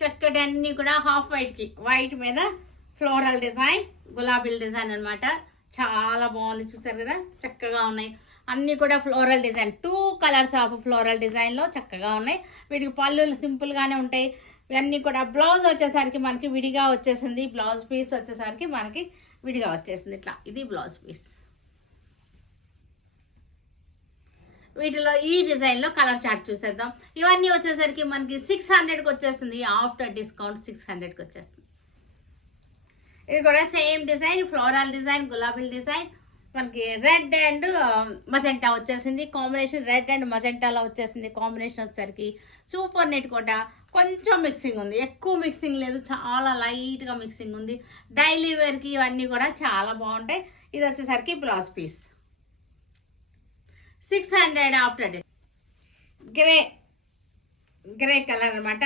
చక్కటి అన్ని కూడా హాఫ్ వైట్ మీద ఫ్లోరల్ డిజైన్, గులాబీల డిజైన్ అనమాట. చాలా బాగుంది, చూసారు కదా, చక్కగా ఉన్నాయి. అన్నీ కూడా floral design, 2 colours of floral డిజైన్లో చక్కగా ఉన్నాయి. వీటికి పళ్ళులు సింపుల్గానే ఉంటాయి. ఇవన్నీ కూడా బ్లౌజ్ వచ్చేసరికి మనకి విడిగా వచ్చేసింది. బ్లౌజ్ పీస్ వచ్చేసరికి మనకి విడిగా వచ్చేసింది. ఇట్లా ఇది బ్లౌజ్ పీస్. వీటిలో ఈ డిజైన్లో కలర్ చార్ట్ చూసేద్దాం. ఇవన్నీ వచ్చేసరికి మనకి 600కి వచ్చేస్తుంది. ఆఫ్టర్ డిస్కౌంట్ 600కి వచ్చేస్తుంది. ఇది కూడా సేమ్ డిజైన్, ఫ్లోరల్ డిజైన్, గులాబీల డిజైన్. మనకి రెడ్ అండ్ మజెంటా వచ్చేసింది కాంబినేషన్. రెడ్ అండ్ మజెంటాలో వచ్చేసింది కాంబినేషన్. వచ్చేసరికి సూపర్ నెట్ కూడా కొంచెం మిక్సింగ్ ఉంది, ఎక్కువ మిక్సింగ్ లేదు, చాలా లైట్గా మిక్సింగ్ ఉంది. డైలీ వేర్కి ఇవన్నీ కూడా చాలా బాగుంటాయి. ఇది వచ్చేసరికి blouse piece 600 after grey colour అనమాట.